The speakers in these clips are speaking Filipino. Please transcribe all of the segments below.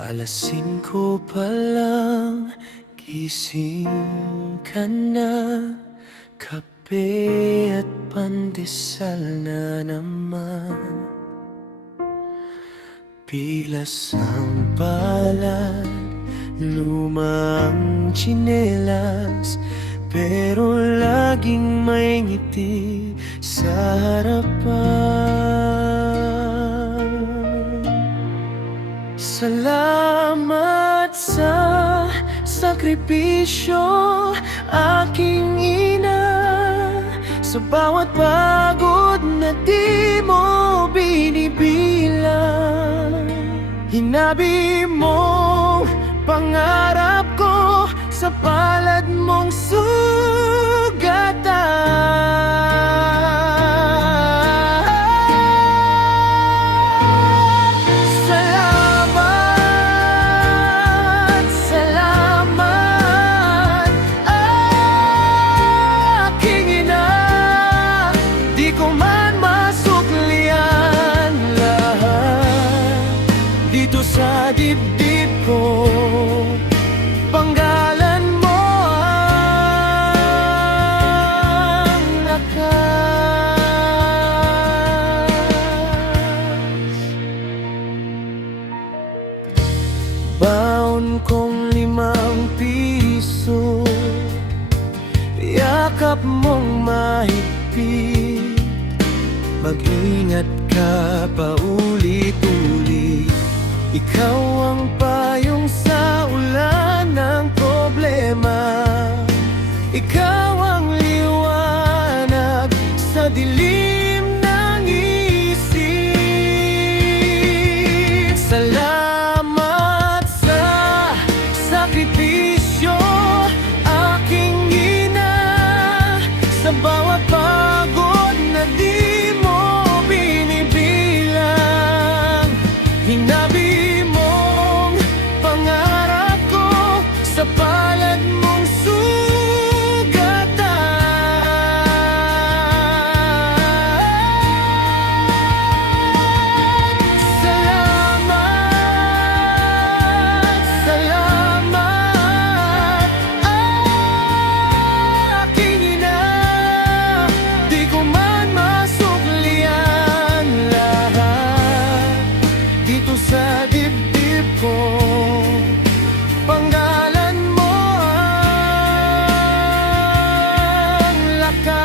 Alas 5 pa lang, gising ka na. Kape at pandesal na naman. Pilas ang palad, luma ang tsinelas, pero laging may ngiti sa harapan. Salamat sa sakripisyo, aking ina, sa bawat pagod na di mo binibilang. Hinabi mo pangarap ko sa palad mong dito sa dibdib ko, panggalan mo ang lakas. Baon kong 5 piso, yakap mong mahigpit, mag-ingat ka pa ulit-ulit. Ikaw ang payong sa ulan ng problema, ikaw ang liwanag sa dilim ng isip. Salamat sa sakripisyo, aking ina, sa bawat pagod na di mo binibilang. Hinabi sa palad mong sugatan. Salamat, salamat, aking ina, di ko man masuklian lahat dito sa dibdib ko, panggalan mo ang lakas.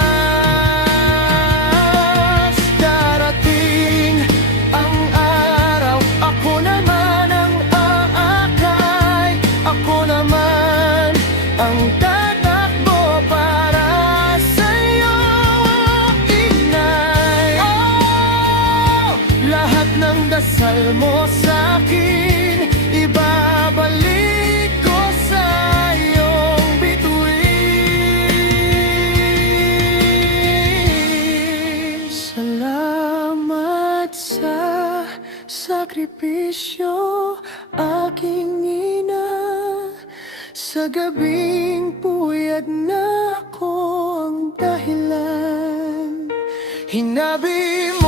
Darating ang araw, ako naman ang aakay, ako naman ang tatakbo para sa'yo, inay. Oh, lahat ng dasal mo sa'kin ibabalik ko sa iyong bituin. Salamat sa sakripisyo, aking ina, sa gabing puyat na ako ang dahilan. Hinabi mo